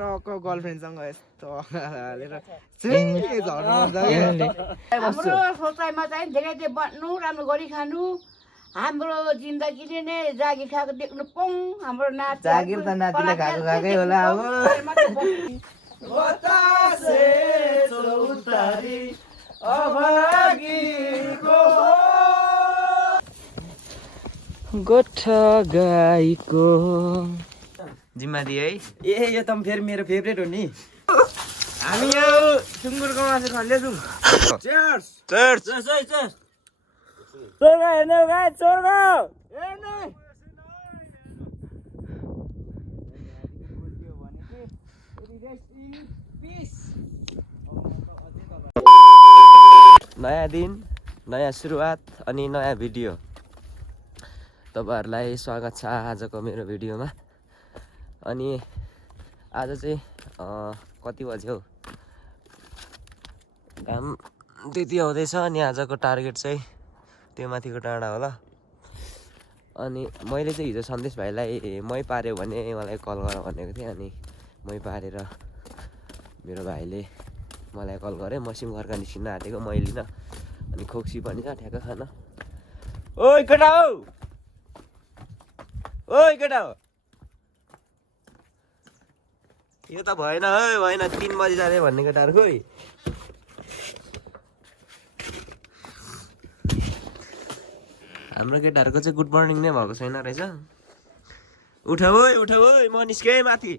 टक्क गर्लफ्रेन्डसँग यस्तो हालेर झर्नु हाम्रो सोचाइमा चाहिँ धेरै धेरै बन्नु राम्रो गरी खानु हाम्रो जिन्दगीले नै जागिर खाएको देख्नु पाउँ हाम्रो नाच जागिर त नातिले खाएको खाएकै होला अब बतासे चौतारी अभागीको गोठा गाईको जिम्मा दिए है ए यो त फेरि मेरो फेभरेट हो नि हामी यो सुँगुरको मासु खाँदैछौँ चेयर्स चर्च चोर्गा हेर्नु गाई चोर्गा हेर्नु नयाँ दिन नयाँ सुरुवात अनि नयाँ भिडियो तपाईहरुलाई स्वागत छ आजको मेरो भिडियोमा अनि आज चाहिँ कति बज्यो घाम त्यति आउँदैछ अनि आजको टार्गेट चाहिँ त्यो माथिको डाँडा होला अनि मैले चाहिँ हिजो सन्देश भाइलाई मै पार्यो भने मलाई कल गर भनेको थिएँ अनि मै पारेर मेरो भाइले मलाई कल गरे म सिम घरका निस्किन आँटेको मै लिन अनि खोक्सी पनि छ ठ्याक्क खान ओइ केटा हो ओइ केटा हो यो त भएन है भएन 3 बजी जाने भन्ने केटाहरु खोइ हाम्रो केटाहरुको चाहिँ गुड मर्निङ नै भएको छैन रहेछ उठ ओइ म निस्के माथि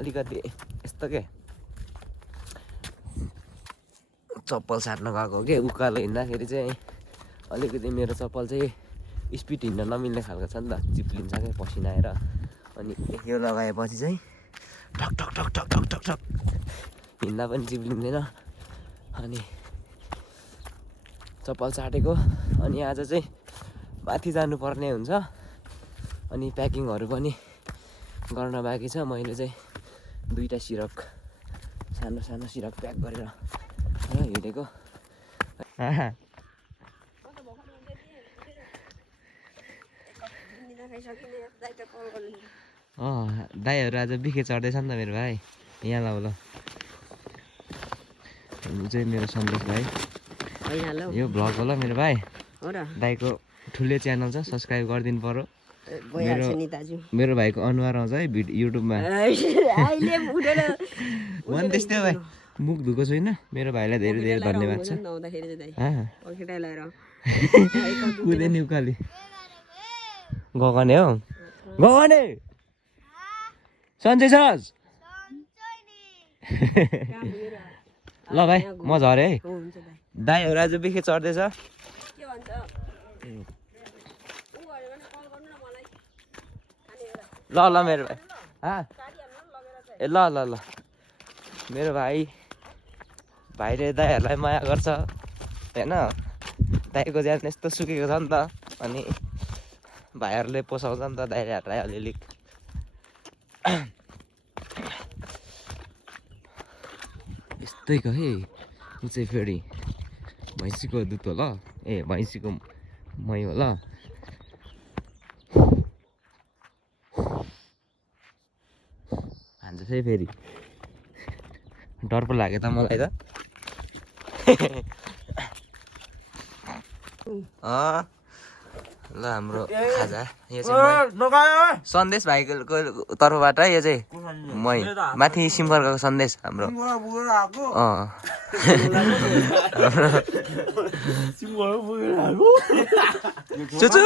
अलिकति यस्तो के चप्पल साट्न गएको के उकालो हिँड्दाखेरि चाहिँ अलिकति मेरो चप्पल चाहिँ स्पिड हिँड्न नमिल्ने खालको छ नि त चिप्लिन्छ क्या पसिना आएर अनि यो लगाएपछि चाहिँ ठक ठक ठक ठक ठक ठक ठक हिँड्दा पनि चिप्लिँदैन अनि चप्पल साटेको अनि आज चाहिँ माथि जानुपर्ने हुन्छ अनि प्याकिङहरू पनि गर्न बाँकी छ मैले चाहिँ 2टा सिरक सानो सानो सिरक प्याक गरेर हिँडेको दाइहरू आज बिखे चढ्दैछ नि त मेरो भाइ यहाँ ल ल चाहिँ मेरो सन्देश भाइ यो भ्लग होला मेरो भाइ दाइको ठुलै च्यानल छ सब्सक्राइब गरिदिनु पर्यो मेरो भाइको अनुहार आउँछ है युट्युबमा मन त्यस्तै भाइ मुख धुको छैन मेरो भाइलाई धेरै धेरै धन्यवाद छ कुदे नि उकाली गगने हो गगने सन्चै छस् ल भाइ म झरेँ है दाइहरू आज बिखे चढ्दैछ ल ल मेरो भाइ ए ल ल ल मेरो भाइले दाइहरूलाई माया गर्छ होइन दाइको ज्यान यस्तो सुकेको छ नि त अनि भाइहरूले पोसाउँछ नि त दाइहरूलाई अलिअलि यस्तै है ऊ चाहिँ फेरि भैँसीको दुध होला ए भैँसीको मै होला हान्छ चाहिँ फेरि डर पो लाग्यो त मलाई त ल हाम्रो खाजा यो चाहिँ सन्देश भाइको तर्फबाट यो चाहिँ मै माथि सिम्फरको सन्देश हाम्रो चुचु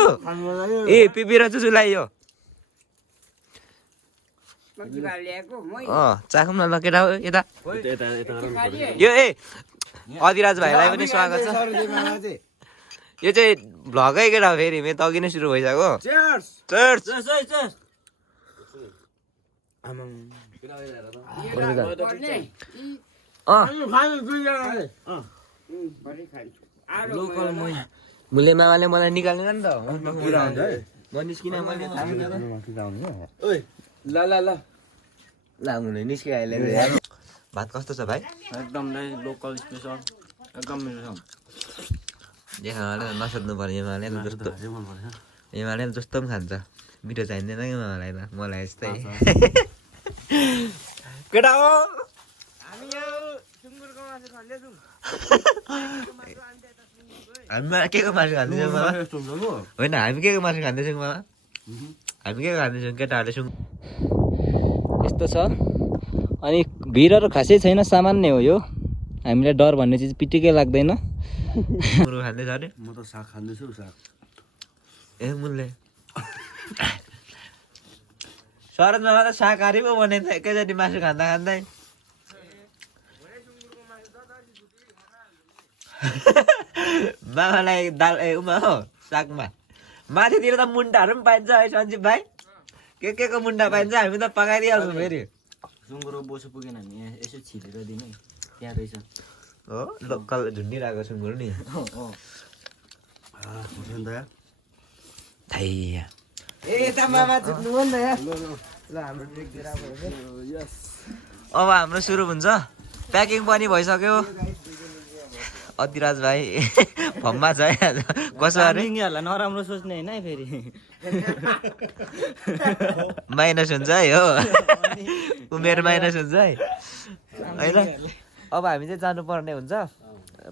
ए पिपी र चुचुलाई यो चाखौँ न ल केटा हो यता यो ए अधिराज भाइलाई पनि स्वागत छ यो चाहिँ भ्लगै केटा हो फेरि मेरो त अघि नै सुरु भइसक्यो मुले मामाले मलाई निकाल्दैन नि त म निस्किन मैले ल मुले निस्कियो अहिले भात कस्तो छ भाइ एकदम लोकल स्पेसल एकदम मिठो छ देखा नसोध्नु पर्ने माले जस्तो हिमालयन जस्तो पनि खान्छ मिठो चाहिँदैन कि मलाई त मलाई यस्तै केटा हो हामी यहाँ सुँगुरको मासु खाँदै छौँ हामी के को मासु खाँदैछौँ मलाई होइन हामी के को मासु खाँदैछौँ मलाई हामी के को खाँदैछौँ केटाहरूले सुँग यस्तो छ अनि भिडहरू खासै छैन सामान्य हो यो हामीलाई डर भन्ने चिज पिटिकै लाग्दैन सुँगुर खाँदैछ अरे म त साग खाँदैछु साग ए मुलले शरदमा त शाकाहारी पो बनेको छ एकैचोटि मासु खाँदा खाँदै मामालाई दाल ए उमा हो सागमा माथितिर त मुन्टाहरू पनि पाइन्छ है सञ्जीव भाइ के को मुन्टा पाइन्छ हामी त पकाइदिइहाल्छौँ फेरि सुँगुरको बोसो पुगेन हामी यहाँ यसो छिलेर दिने त्यहाँ रहेछ हो लोकल झुन्डिरहेको सुँगुर नि थैया ए ता मामा झुक्नु हो नि त यहाँ अब हाम्रो सुरु हुन्छ प्याकिङ पनि भइसक्यो अतिराज भाइ भम्मा छ है कसो अरे यिनीहरूलाई नराम्रो सोच्ने होइन है फेरि माइनस हुन्छ है हो उमेर माइनस हुन्छ है होइन अब हामी चाहिँ जानुपर्ने हुन्छ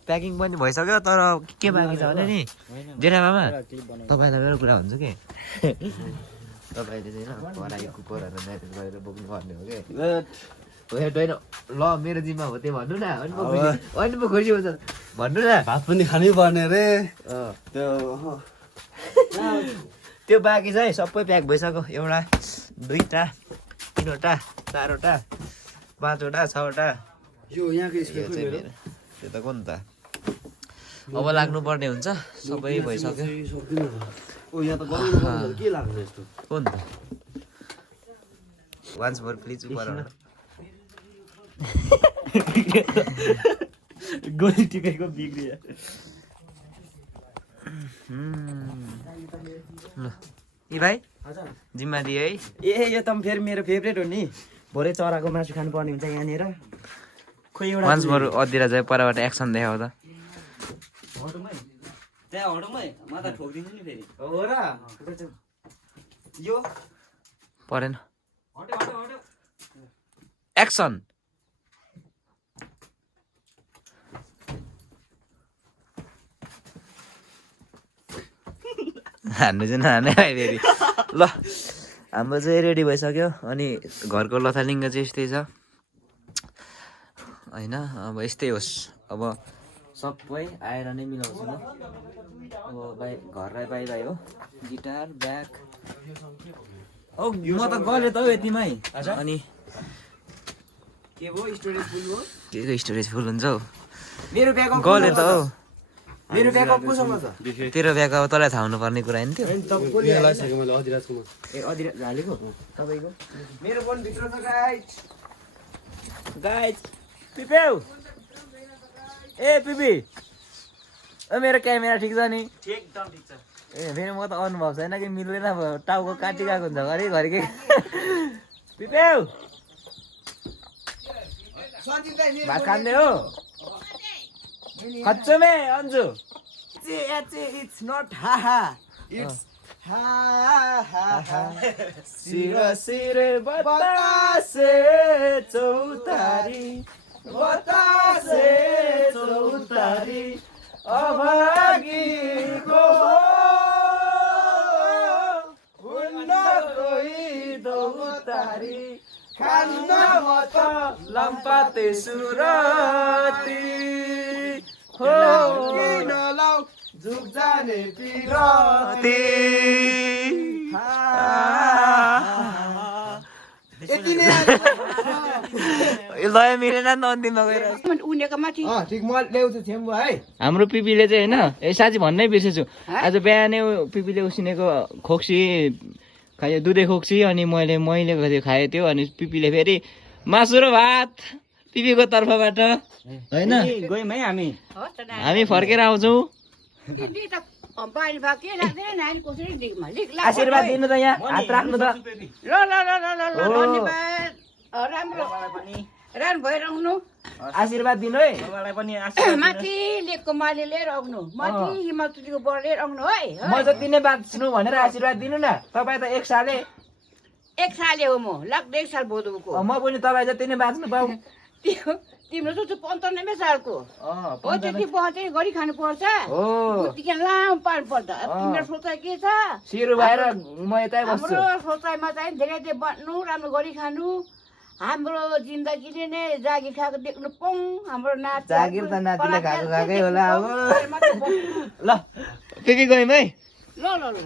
प्याकिङ पनि भइसक्यो तर के बाँकी छ भने नि जेठा मामा तपाईँलाई मेरो कुरा भन्छु कि तपाईँले चाहिँ पढाइ कुपरहरू म्यानेज गरेर बोक्नुपर्ने हो कि होइन ल मेरो जिम्मा हो त्यो भन्नु न होइन पो खुसी हुन्छ भन्नु न भात पनि खानै पर्ने रे त्यो बाँकी छ है सबै प्याक भइसक्यो एउटा दुईवटा तिनवटा चारवटा पाँचवटा छवटा यो यहाँको यो चाहिँ मेरो त्यो त को नि त अब लाग्नुपर्ने हुन्छ सबै भइसक्यो ओ यहाँ त गराउनु के लाग्छ यस्तो को नि त वान्स मोर प्लिज उपराउन गोली टिकेको बिग्रियो ल ए भाइ जिम्मा दिए है ए यो त फेरि मेरो फेभरेट हो नि भरे चराको मासु खानु पर्ने हुन्छ यहाँनिर खोइ एउटा वान्स मोर अदिरा चाहिँ परबाट एक्सन देखाउ त त्यहाँ हटौँ है माथा ठोकिदिन्छु नि फेरि हो र यो परेन हट्यो हट्यो हट्यो एक्सन हान्नु चाहिँ नहाने भाइ फेरि ल हाम्रो चाहिँ रेडी भइसक्यो अनि घरको लथालिङ्ग चाहिँ यस्तै छ होइन अब यस्तै होस् अब सबै आएर नै मिलाउँछु म अब भाइ घरलाई बाई बाई हो गिटार ब्याग औ म त गलेँ त हौ यतिमै अनि के भयो स्टोरेज फुल हो के को स्टोरेज फुल हुन्छ हौ मेरो ब्याकअप गलेँ त हौ मेरो ब्याकअप कोसँग छ तेरो ब्याग अब तँलाई थाहा हुनुपर्ने कुरा होइन त्यो मैले अधिराजकोमा ए अदिरा हालेको तपाईँको मेरो फोन भित्र छ गाइज गाइज पिपेउ ए पिपी मेरो क्यामेरा ठिक छ नि एकदम ठिक छ ए फेरि म त अनुभव छैन कि मिल्दैन टाउको काटिरहेको हुन्छ घरिघरि के पिपेउ भात खाँदै हो खच्चुमे अन्जु इट्स नट हाहा इट्स सिर सिर बतासे चौतारी बतासे चौतारी अभागीको हुन्न कोही दौतारी खान्न म त लम्पाते सुरती हो किन लाउ झुक जाने पिरती लय मिलेन नि अन्तिममा गएर उनीको माथि ठिक म ल्याउँछु थेम्बो है हाम्रो पिपीले चाहिँ होइन ए साँच्ची भन्नै बिर्सेछु आज बिहानै पिपीले उसिनेको खोक्सी खायो दुधे खोक्सी अनि मैले खाएँ त्यो अनि पिपीले फेरि मासु र भात पिपीको तर्फबाट होइन गयौँ है हामी फर्केर आउँछौँ आशीर्वाद दिनु त यहाँ हात राख्नु त ल ल ल ल ल ल धन्यवाद राम्रो रान भइरहनु आशीर्वाद दिनु है तपाईँलाई पनि आशीर्वाद माथि लेकको माले लिएर आउनु माथि हिमालचुटीको बर लिएर आउनु है म जति नै बाँच्नु भनेर आशीर्वाद दिनु न तपाईँ त एक साले एक साले हो म लाग्दो एक साल भोदुको म पनि तपाईँ जति नै बाँच्नु पाऊ तिम्रो त 95 सालको हो त्यति बहते गरी खानु पर्छ हो उतिकै लामो पार्नु पर्छ तिम्रो सोचाइ के छ सिरु भएर म यतै बस्छु हाम्रो सोचाइमा चाहिँ धेरै धेरै बन्नु राम्रो गरी खानु हाम्रो जिन्दगीले नै जागिर खाएको देख्नु पौँ हाम्रो नाच जागिर त नातिले खाएको खाएकै होला अब ल पिपी गयौँ है ल ल ल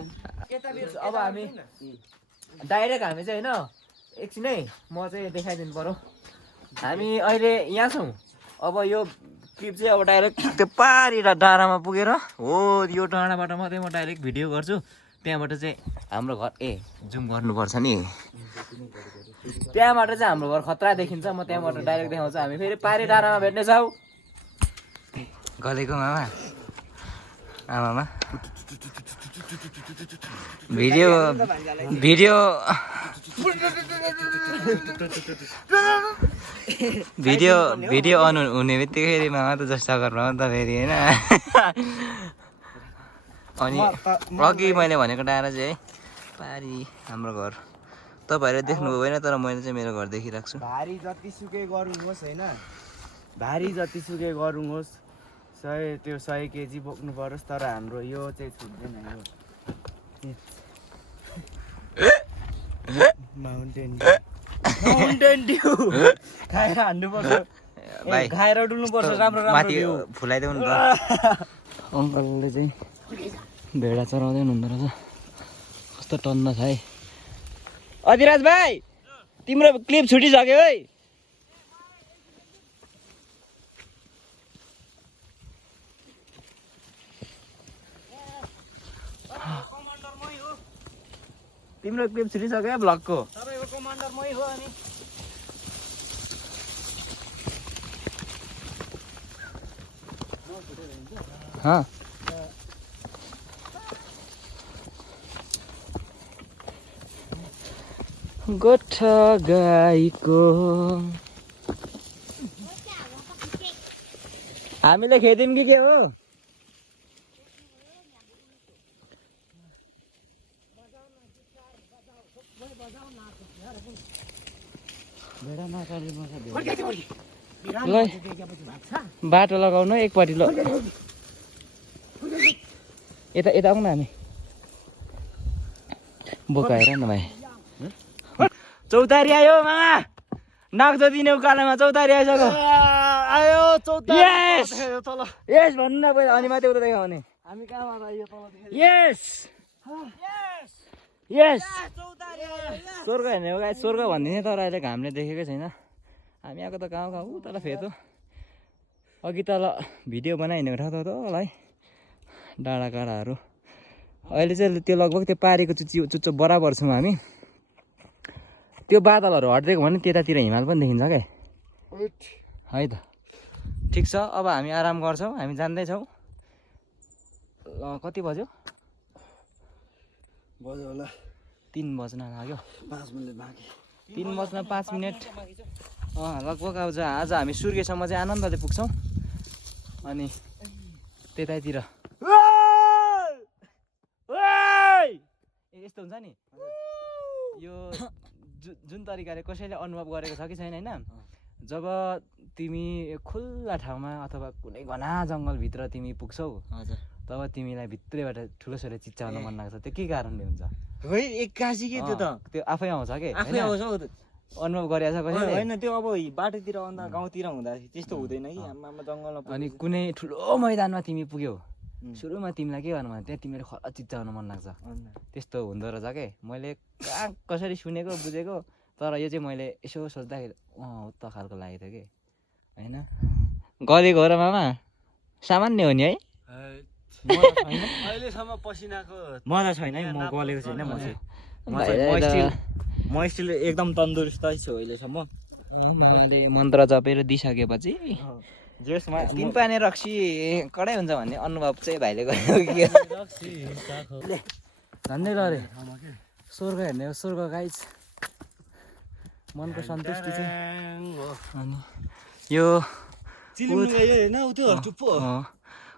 अब हामी डाइरेक्ट हामी चाहिँ होइन एकछिनै म चाहिँ देखाइदिनु पर्यो हामी अहिले यहाँ छौँ अब यो क्लिप चाहिँ अब डाइरेक्ट त्यो पारी डाँडामा पुगेर हो यो डाँडाबाट मात्रै म डाइरेक्ट भिडियो गर्छु त्यहाँबाट चाहिँ हाम्रो घर जुम गर्नुपर्छ नि त्यहाँबाट चाहिँ हाम्रो घर खतरा देखिन्छ म त्यहाँबाट डाइरेक्ट देखाउँछु हामी फेरि पारी डाँडामा भेट्नेछौँ गलेको मामा आमामा video video video video on हुने बित्तिकै मामा त जस्ता गर्नु त फेरि होइन अनि अघि मैले भनेको डाँडा चाहिँ है पारी हाम्रो घर तपाईँहरूले देख्नुभयो होइन तर मैले चाहिँ मेरो घर देखिरहेको छु भारी जतिसुकै गरुनुहोस् होइन भारी जतिसुकै गरुनुहोस् 100 केजी बोक्नु परोस् तर हाम्रो यो चाहिँ छुट्दैन यो माउन्टेन ड्यू खाएर हान्नुपर्छ भाइ खाएर डुल्नुपर्छ राम्रो माथि राम्रो फुलाइदेऊ नि त अङ्कलले चाहिँ भेडा चराउँदै हुनुहुँदो रहेछ कस्तो टन्न छ है अधिराज भाइ तिम्रो क्लिप छुटिसक्यो है तिम्रो क्लिप छुटिसक्यो भ्लगको तपाईँको कमान्डर मै हो अनि गोठा गाईको हामीले खेद्यौँ कि के हो ल बाटो लगाउनु एकपट्टि ल यता यता आउनु हामी बोकाएर न भाइ चौतारी आयो मामा नाग्दो दिने उकालोमा चौतारी आइसक्यो आयो यस तल यस भन्नु न पहिला अनि मात्रै उता देखाउने हामी कहाँबाट आयो तल यस यस स्वर्ग हेर्ने हो गाई स्वर्ग भन्दिने तर अहिले घामले देखेकै छैन हामी आएको त गाउँ गाउँ तल फेतो अघि तल भिडियो बनाइहिँडेको ठाउँ त होला है डाँडा काँडाहरू अहिले चाहिँ त्यो लगभग त्यो पारीको चुच्चो बराबर छौँ हामी त्यो बादलहरू हटिदिएको भने त्यतातिर हिमाल पनि देखिन्छ क्या है त ठिक छ अब हामी आराम गर्छौँ हामी जान्दैछौँ कति बज्यो बज्यो होला 3 बज्न लाग्यो 5 मिनेट बाँकी 3 बज्न 5 मिनट लगभग अब आज हामी सूर्यसम्म चाहिँ आनन्दले पुग्छौँ अनि त्यतैतिर यस्तो हुन्छ नि यो जुन तरिकाले कसैले अनुभव गरेको छ कि छैन होइन जब तिमी खुल्ला ठाउँमा अथवा कुनै घना जङ्गलभित्र तिमी पुग्छौ तब तिमीलाई भित्रैबाट ठुलो छोरा चिच्चाउन मन लाग्छ त्यो के कारणले हुन्छ है एक्कासी के त्यो त त्यो आफै आउँछ के आफै आउँछ अनुभव गरेछ कसैले होइन त्यो अब बाटोतिर आउँदा गाउँतिर हुँदा त्यस्तो हुँदैन कि आमा जङ्गलमा अनि कुनै ठुलो मैदानमा तिमी पुग्यौ सुरुमा तिमीलाई के गर्नु भने त्यहाँ तिमीले खर चिच्चाउन मन लाग्छ त्यस्तो हुँदो रहेछ के मैले कहाँ कसरी सुनेको बुझेको तर यो चाहिँ मैले यसो सोच्दाखेरि उता खालको लागेको थियो कि होइन गलेको हो र मामा सामान्य हो नि है अहिलेसम्म पसिनाको मजा छैन है म गलेको छैन म स्टिल एकदम तन्दुरुस्त छु अहिलेसम्म मामाले मन्त्र जपेर दिइसकेपछि तिन पानी रक्सी कडै हुन्छ भन्ने अनुभव चाहिँ भाइले गरेको झन्डै गरे स्वर्ग हेर्ने हो स्वर्ग गाइज मनको सन्तुष्टि चाहिँ अनि यो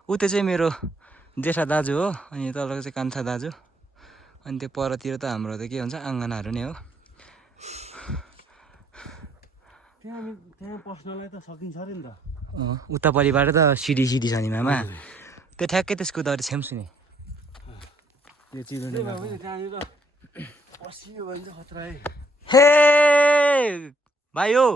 ऊ त्यो चाहिँ मेरो जेठा दाजु हो अनि तलको चाहिँ कान्छा दाजु अनि त्यो परतिर त हाम्रो त के भन्छ आँगनाहरू नै हो त्यहाँ पस्नलाई त सकिन्छ अरे नि त उतापट्टिबाट त सिडी छ नि मामा त्यो ठ्याक्कै त्यसको त छेम्छु नि यो चिल्ड्रेन पसियो भने चाहिँ खतरा है हे भाइ हो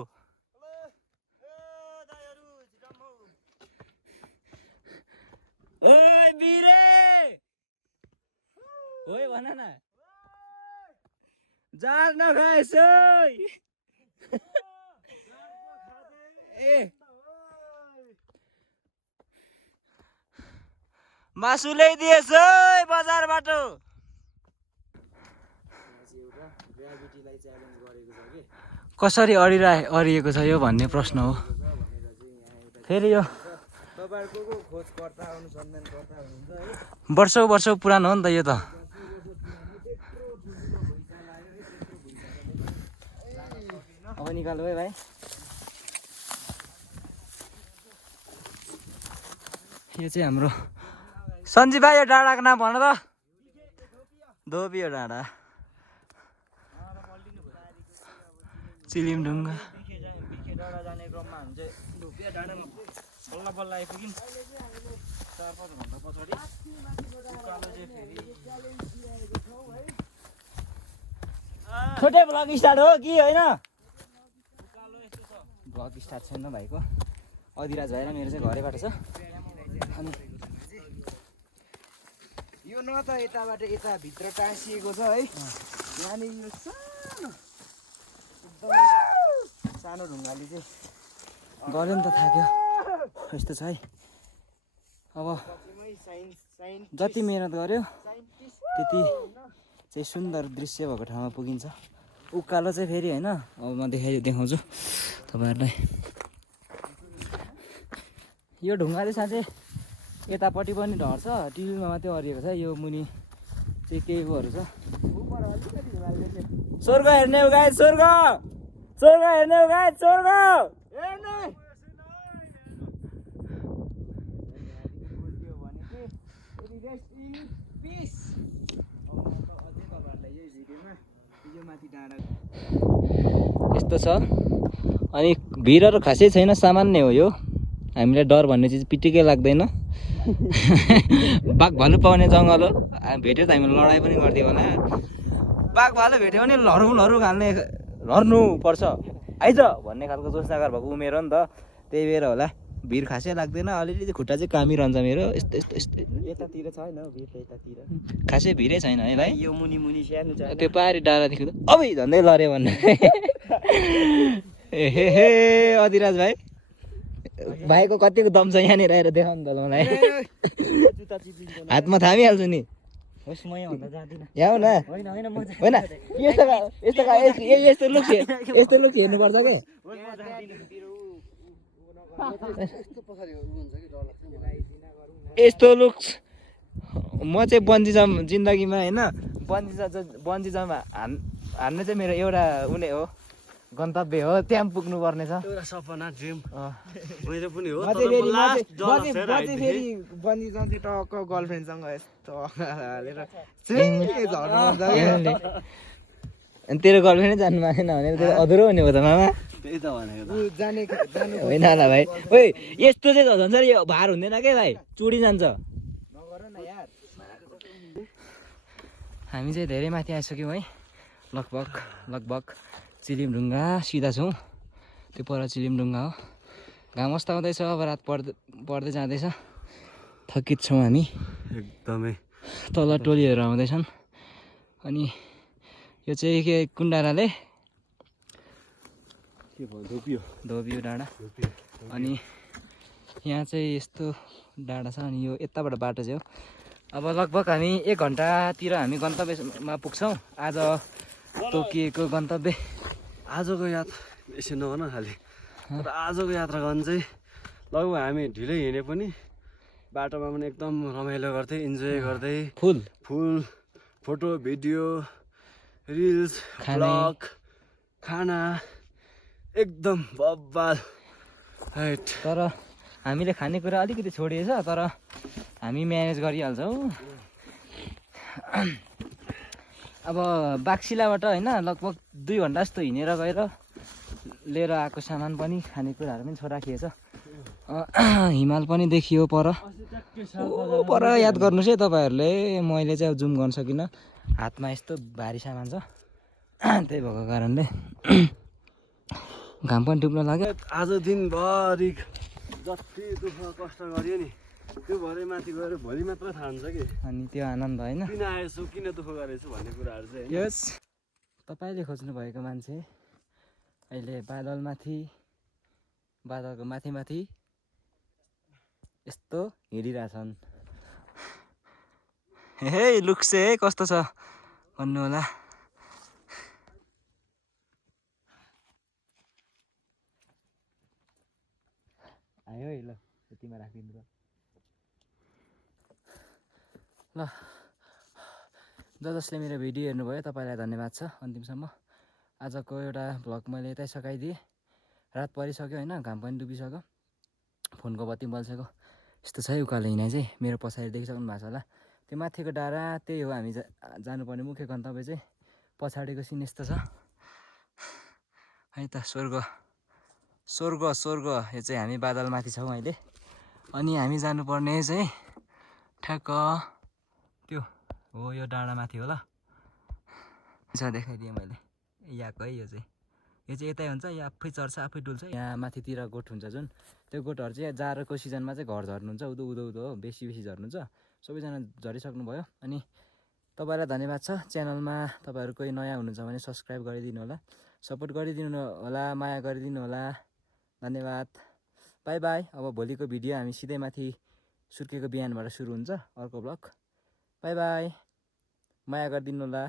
ओइ बिरे ओइ भन न जाल नखाएछ ए मासु ल्याइदिएछ बजारबाट कसरी अडिएको छ यो भन्ने प्रश्न हो फेरि यो वर्षौँ पुरानो हो नि त यो त अब निकाल्नु है भाइ यो चाहिँ हाम्रो सञ्जीव भाइ यो डाँडाको नाम भन त धोबी हो डाँडा चिलिमढुङ्गा डाँडा जाने क्रममा हामी चाहिँ धुपिया डाँडामा बल्ल आइपुग्यौँ 4-5 घन्टा पछाडि छोटै ब्लग स्टार्ट हो कि होइन ब्लग स्टार्ट छैन भाइको अधिराज भाइ र मेरो चाहिँ घरैबाट छ अनि यो न त यताबाट यता भित्र टाँसिएको छ है यहाँनिर यो सानो ढुङ्गाले चाहिँ गऱ्यो नि त थाक्यो यस्तो छ है अब जति मिहिनेत गर्यो त्यति चाहिँ सुन्दर दृश्य भएको ठाउँमा पुगिन्छ उकालो चाहिँ फेरि होइन अब म देखाउँछु तपाईँहरूलाई यो ढुङ्गाले साँच्चै यतापट्टि पनि ढड्छ टिभीमा मात्रै अरिएको छ यो मुनि चाहिँ केहीहरू छ स्वर्ग हेर्ने हो गाइस स्वर्ग हेर्ने हो गाइस स्वर्ग यस्तो छ अनि भिडहरू खासै छैन सामान्य हो यो हामीलाई डर भन्ने चिज पिटिकै लाग्दैन बाघ भालु पाउने जङ्गल हो भेट्यो त हामीले लडाइँ पनि गरिदियो होला बाघ भालु भेट्यो भने लड्नु पर्छ आइज भन्ने खालको जोस जागर भएको उमेर हो नि त त्यही भएर होला भिड खासै लाग्दैन अलिअलि खुट्टा चाहिँ कामिरहन्छ मेरो यस्तो यतातिर छैन भिड यतातिर खासै भिडै छैन है भाइ यो मुनि सानो छ त्यो पाहाडी डाँडादेखि त अब झन्डै लड्यो भन्ने ए हे अधिराज भाइ भाइको कतिको दम छ यहाँनिर आएर देखाउनु त मलाई हातमा थामिहाल्छु नि यहाँ न होइन यस्तो लुक हेर्नुपर्छ क्या यस्तो लुक म चाहिँ बन्जी जिन्दगीमा होइन बन्जी जम्प हान्ने चाहिँ मेरो एउटा उनी हो गन्तव्य हो त्यहाँ पुग्नु पर्ने छ एउटा सपना ड्रिम मेरो पनि हो फेरि बन्जी जम्प टक्क गर्लफ्रेन्डसँग यस्तो हालेर अनि तेरो गर्लफ्रेन्डै जानु मानेन भने त्यो अधुरो हुने हो त मामा त्यही त भनेको होइन होला भाइ ओइ यस्तो चाहिँ झन् यो भार हुँदैन क्या भाइ चुडी जान्छ हामी चाहिँ धेरै माथि आइसक्यौँ है लगभग चिलिमढुङ्गा सिधा छौँ त्यो पर चिलिमढुङ्गा हो घाम अस्ताउँदैछ अब रात पर्दै जाँदैछ थकित छौँ हामी एकदमै तल टोलीहरू आउँदैछन् अनि यो चाहिँ के कुन डाँडाले धोबियो डाँडा अनि यहाँ चाहिँ यस्तो डाँडा छ अनि यो यताबाट बाटो चाहिँ हो अब लगभग हामी 1 घन्टातिर हामी गन्तव्यमा पुग्छौँ आज तोकिएको गन्तव्य आजको यात्रा यसो नभन खालि तर आजको यात्रा गर्नु चाहिँ लगभग हामी ढिलै हिँडे पनि बाटोमा पनि एकदम रमाइलो गर्थ्यौँ इन्जोय गर्दै फुल फोटो भिडियो रिल्स ब्लग खाना एकदम बब्बाल हाइट। तर हामीले खानेकुरा अलिकति छोडिएछ, तर हामी म्यानेज गरिहाल्छौँ। अब बाक्सिलाबाट होइन लगभग 2 घन्टा जस्तो हिँडेर गएर लिएर आएको सामान पनि खानेकुराहरू पनि छोराखिएछ। हिमाल पनि देखियो पर। ओ पर याद गर्नुहोस् है तपाईँहरूले, मैले चाहिँ अब जुम गर्न सकिनँ, हातमा यस्तो भारी सामान छ त्यही भएको कारणले घाम पनि डुब्न लाग्यो। आज दिनभरि जति दुःख कष्ट गरियो नि त्यो भरे माथि गएर भोलि मात्र थाहा हुन्छ कि अनि त्यो आनन्द होइन। किन आएछु किन दुःख गरेछु भन्ने कुराहरू चाहिँ यस तपाईँले खोज्नु भएको मान्छे अहिले बादलको माथि माथि यस्तो हिँडिरहेछन्। हे लुक्से कस्तो छ भन्नु होला। आयो है ल यतिमा राखिदिनु ल। जसले मेरो भिडियो हेर्नुभयो तपाईँलाई धन्यवाद छ अन्तिमसम्म। आजको एउटा भ्लग मैले यतै सकाइदिएँ। रात परिसक्यो होइन, घाम पनि डुबिसक्यो, फोनको बत्ती बल्छेको यस्तो छ है। उकालो हिँडाइ चाहिँ मेरो पछाडि देखिसक्नु भएको छ होला, त्यो माथिको डाँडा त्यही हो हामी जानुपर्ने मुख्य गन्तव्य चाहिँ। पछाडिको सिन यस्तो छ है त, स्वर्ग यो चाहिँ हामी बादलमाथि छौँ अहिले। अनि हामी जानुपर्ने चाहिँ ठ्याक्क त्यो हो, यो डाँडामाथि हो ल। देखाइदिएँ मैले यहाँको है, यो चाहिँ यतै हुन्छ, यो आफै चढ्छ आफै डुल्छ। यहाँ माथितिर गोठ हुन्छ जुन, त्यो गोठहरू चाहिँ जाडोको सिजनमा चाहिँ घर झर्नुहुन्छ, उँधो हो, बेसी झर्नुहुन्छ। सबैजना झरिसक्नुभयो। अनि तपाईँलाई धन्यवाद छ। च्यानलमा तपाईँहरू कोही नयाँ हुनुहुन्छ भने सब्सक्राइब गरिदिनु होला, सपोर्ट गरिदिनु होला, माया गरिदिनु होला। धन्यवाद, बाई बाई। अब भोलिको भिडियो हामी सिधै माथि सुर्केको बिहानबाट सुरु हुन्छ अर्को ब्लग। बाई बाई, माया गरिदिनु होला।